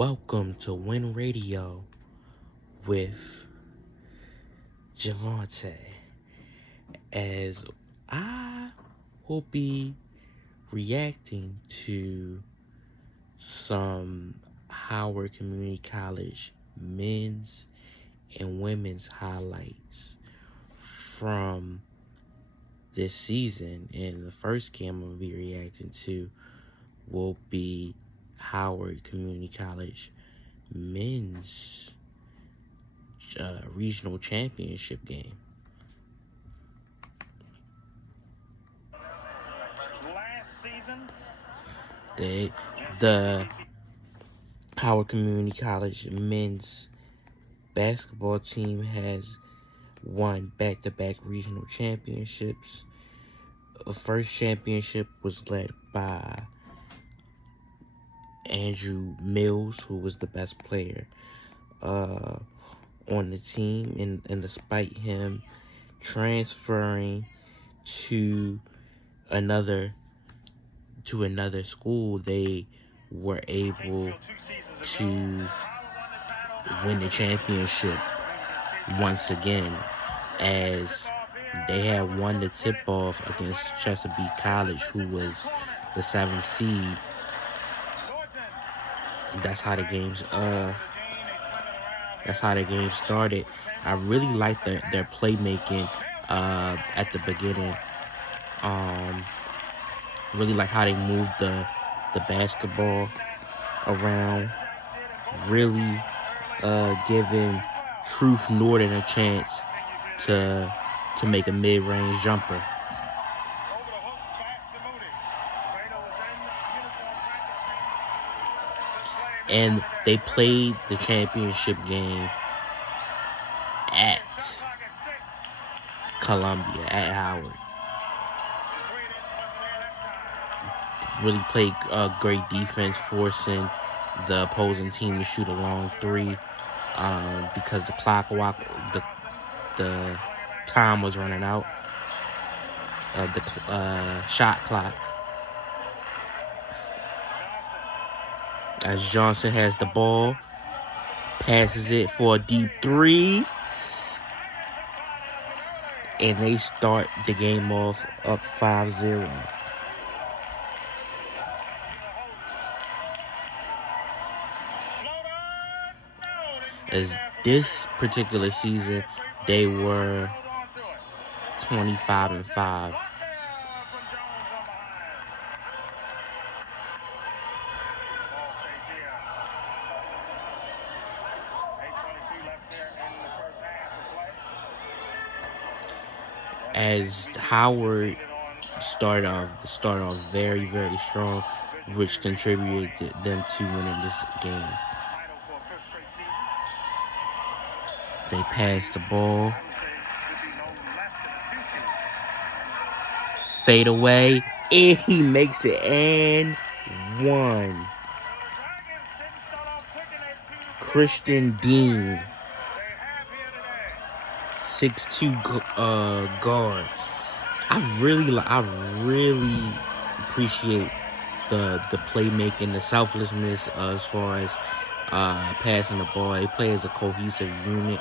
Welcome to Win Radio with Javante, as I will be reacting to some Howard Community College men's and women's highlights from this season. And the first game I'll be reacting to will be Howard Community College men's regional championship game. Last season, the Howard Community College men's basketball team has won back-to-back regional championships. The first championship was led by Andrew Mills, who was the best player on the team, and despite him transferring to another school, they were able to win the championship once again, as they had won the tip-off against Chesapeake College, who was the 7th seed. That's how the game started. I really liked their playmaking at the beginning. Really like how they moved the basketball around. Really giving Truth Norton a chance to make a mid-range jumper. And they played the championship game at Columbia, at Howard. Really played great defense, forcing the opposing team to shoot a long three because the time was running out. The shot clock. As Johnson has the ball, passes it for a deep three, and they start the game off up 5-0. As this particular season, they were 25-5. As Howard started off very, very strong, which contributed them to winning this game. They passed the ball. Fade away, and he makes it and one. Christian Dean, 6'2" guard. I really appreciate the playmaking, the selflessness as far as passing the ball. They play as a cohesive unit,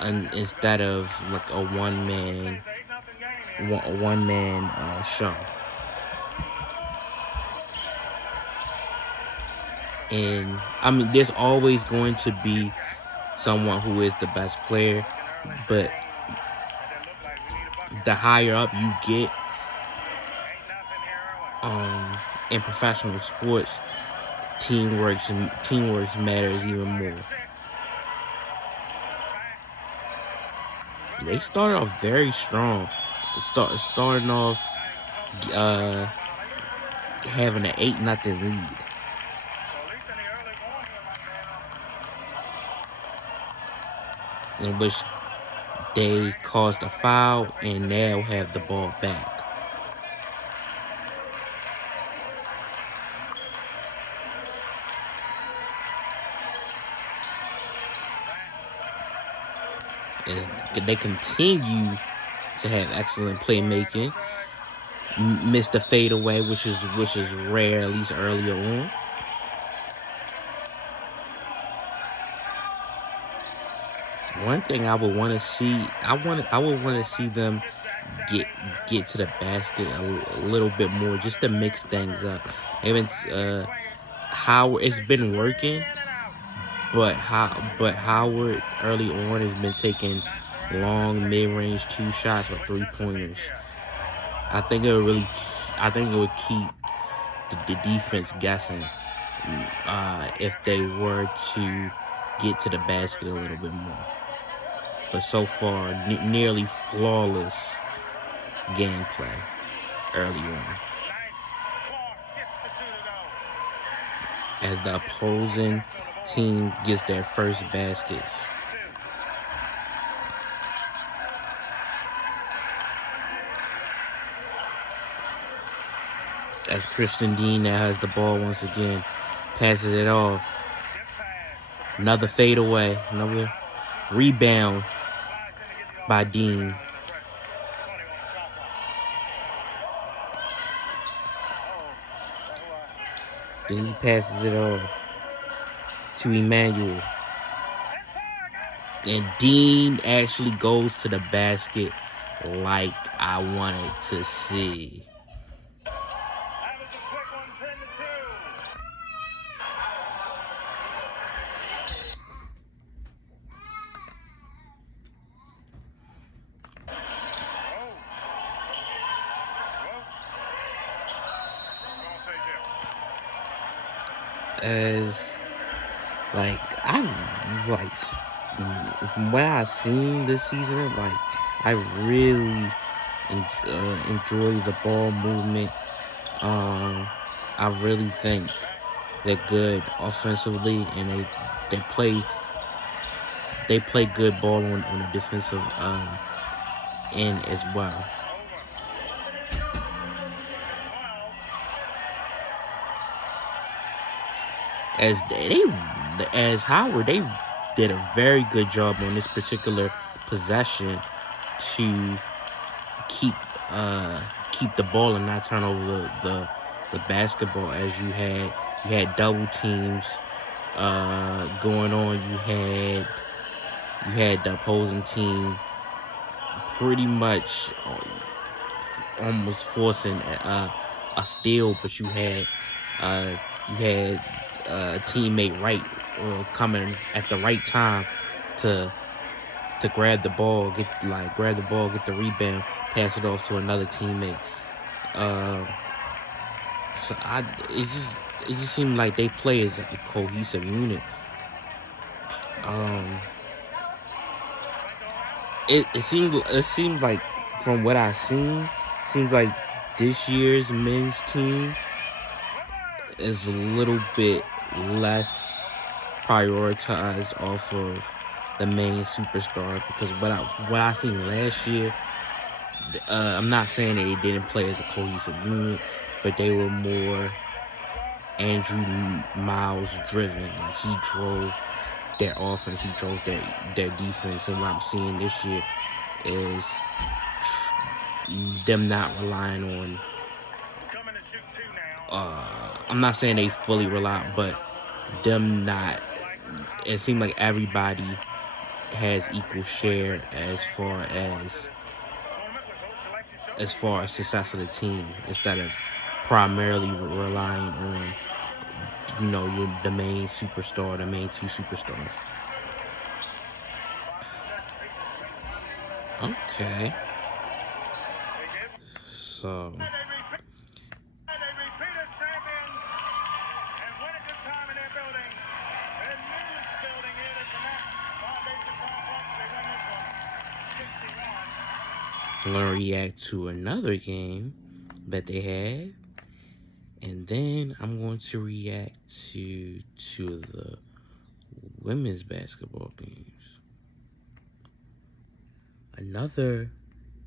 and instead of like a one man show. And I mean, there's always going to be someone who is the best player, but the higher up you get in professional sports, teamwork matters even more. They started off very strong. Starting off having an 8-0 lead. In which they caused a foul and now have the ball back. As they continue to have excellent playmaking, missed the fadeaway, which is rare, at least earlier on. one thing I would want to see, I would want to see them get to the basket a little bit more, just to mix things up. Even Howard, it's been working, but Howard early on has been taking long mid-range 2 shots or 3-pointers. I think it would keep the defense guessing if they were to get to the basket a little bit more. But so far, nearly flawless gameplay early on. As the opposing team gets their first baskets. As Christian Dean now has the ball once again, passes it off. Another fadeaway, another rebound by Dean. Then he passes it off to Emmanuel. And Dean actually goes to the basket like I wanted to see. As from what I've seen this season, I really enjoy the ball movement. I really think they're good offensively, and they play good ball on the defensive end as well. As Howard, they did a very good job on this particular possession to keep the ball and not turn over the basketball. As you had double teams going on, you had the opposing team pretty much almost forcing a steal, but you had a teammate coming at the right time to grab the ball, get the rebound, pass it off to another teammate. So it just seemed like they play as a cohesive unit. It seemed like, from what I've seen, seems like this year's men's team is a little bit less prioritized off of the main superstar, because what I seen last year, I'm not saying that they didn't play as a cohesive unit, but they were more Andrew Miles driven. Like, he drove their offense, he drove their defense, and what I'm seeing this year is them not relying on. I'm not saying they fully rely, but them not. It seemed like everybody has equal share as far as success of the team, instead of primarily relying on the main superstar, the main two superstars. Okay, so. I'm going to react to another game that they had, and then I'm going to react to the women's basketball games. Another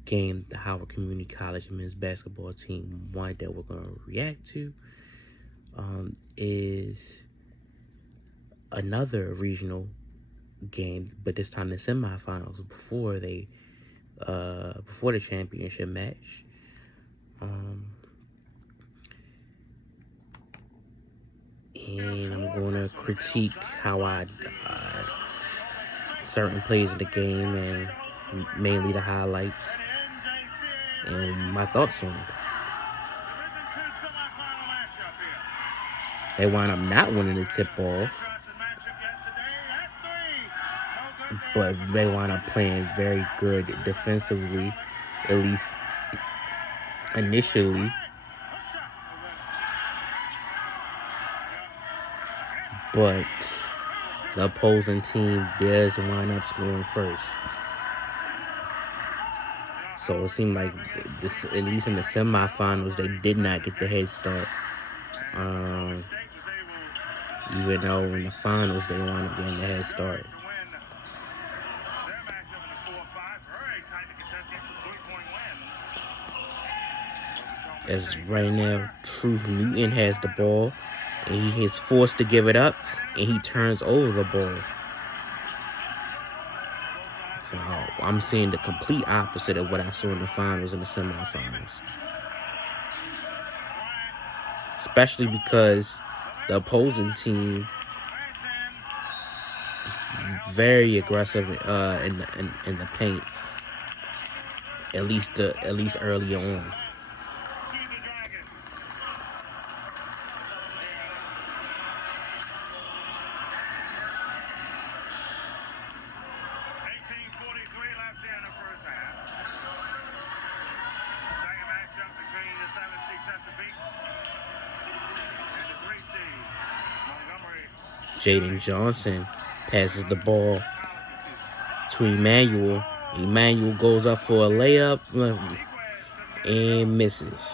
game the Howard Community College men's basketball team won that we're going to react to is another regional game, but this time the semifinals before the championship match. And I'm going to critique how I certain plays of the game and mainly the highlights and my thoughts on it. They wind up not winning the tip-off, but they wind up playing very good defensively, at least initially. But the opposing team does wind up scoring first. So it seemed like, this, at least in the semifinals, they did not get the head start. Even though in the finals they wound up getting the head start. As right now, Truth Newton has the ball, and he is forced to give it up, and he turns over the ball. So I'm seeing the complete opposite of what I saw in the finals and the semifinals. Especially because the opposing team is very aggressive in the paint. At least early on. Jaden Johnson passes the ball to Emmanuel. Emmanuel goes up for a layup and misses.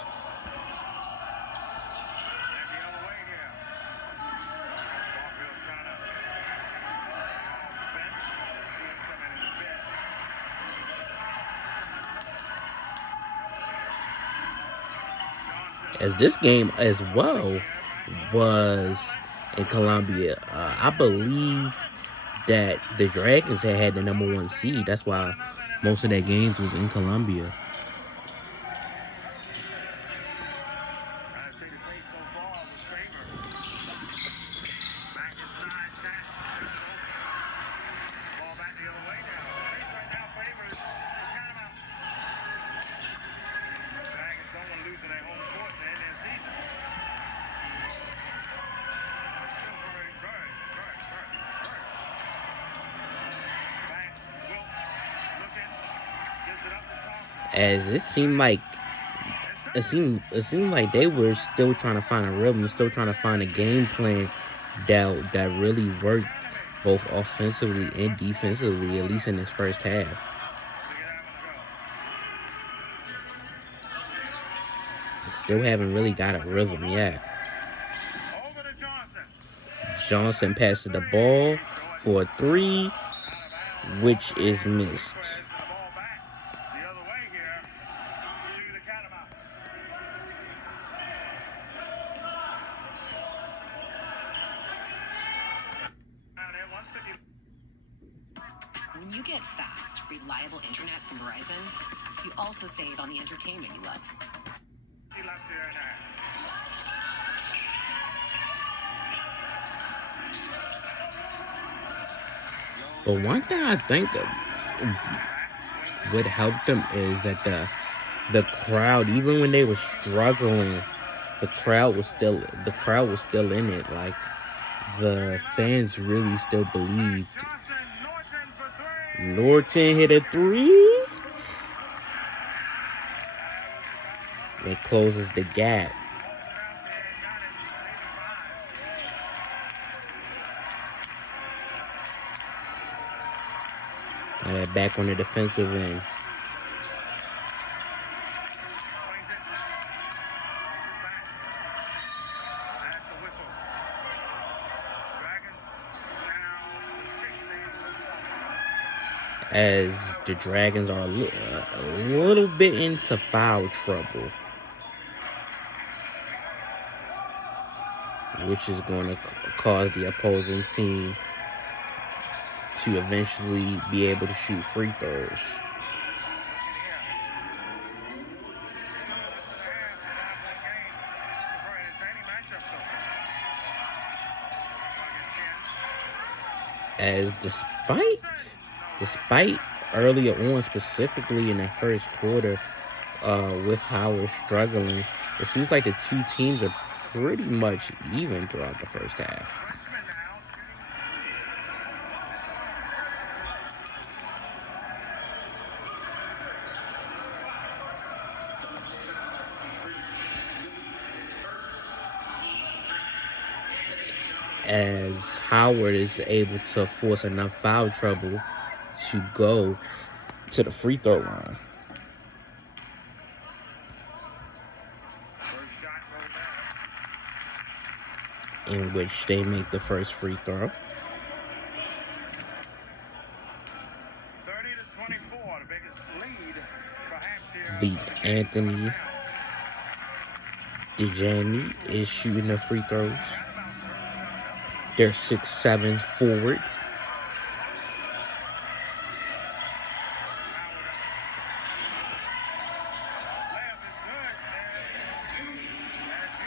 As this game as well was in Columbia, I believe that the Dragons had the #1 seed. That's why most of their games was in Columbia. As it seemed like they were still trying to find a rhythm, still trying to find a game plan that really worked both offensively and defensively, at least in this first half. Still haven't really got a rhythm yet. Johnson passes the ball for a 3, which is missed. When you get fast, reliable internet from Verizon, you also save on the entertainment you love. But one thing I think that would help them is that the crowd, even when they were struggling, the crowd was still in it. Like, the fans really still believed. Norton hit a 3. It closes the gap. Now they're back on the defensive end. As the Dragons are a little bit into foul trouble, which is going to cause the opposing team to eventually be able to shoot free throws. As despite despite earlier on, specifically in that first quarter, with Howard struggling, it seems like the two teams are pretty much even throughout the first half. As Howard is able to force enough foul trouble to go to the free throw line, in which they make the first free throw. 30-24, the biggest lead perhaps here. The Anthony Djani is shooting the free throws. They're 6'7" forward.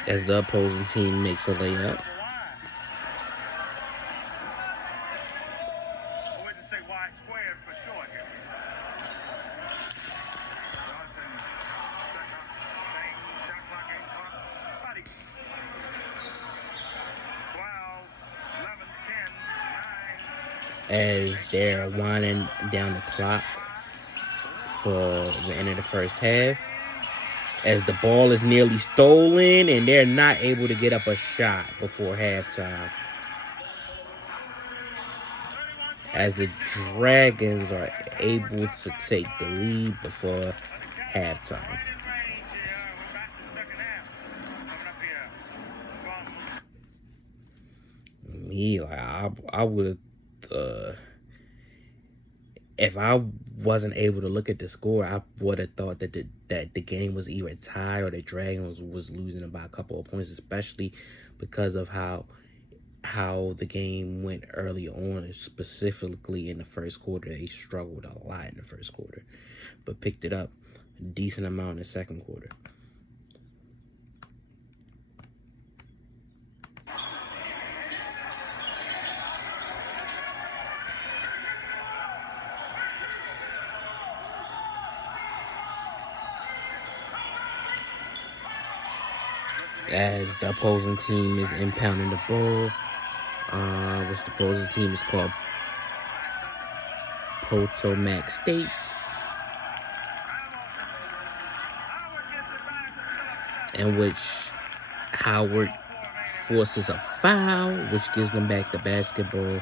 As the opposing team makes a layup. As they're winding down the clock for the end of the first half, as the ball is nearly stolen and they're not able to get up a shot before halftime, as the Dragons are able to take the lead before halftime. Me, I would have, if I wasn't able to look at the score, I would have thought that the game was either tied or the Dragons was losing by a couple of points, especially because of how the game went early on, specifically in the first quarter. They struggled a lot in the first quarter, but picked it up a decent amount in the second quarter. As the opposing team is impounding the ball, which the opposing team is called Potomac State. In which Howard forces a foul, which gives them back the basketball.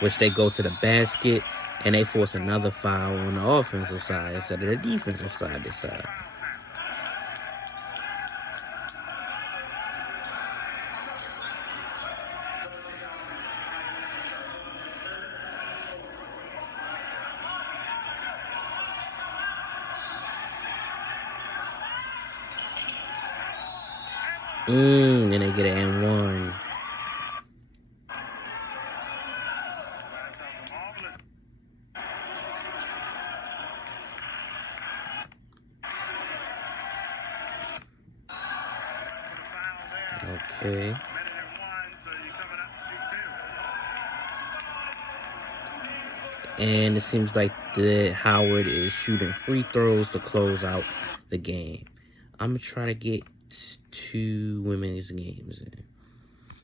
Which they go to the basket, and they force another foul on the offensive side instead of the defensive side this side. And they get an and one. Okay. And it seems like that Howard is shooting free throws to close out the game. I'm going to try to get 2 women's games in.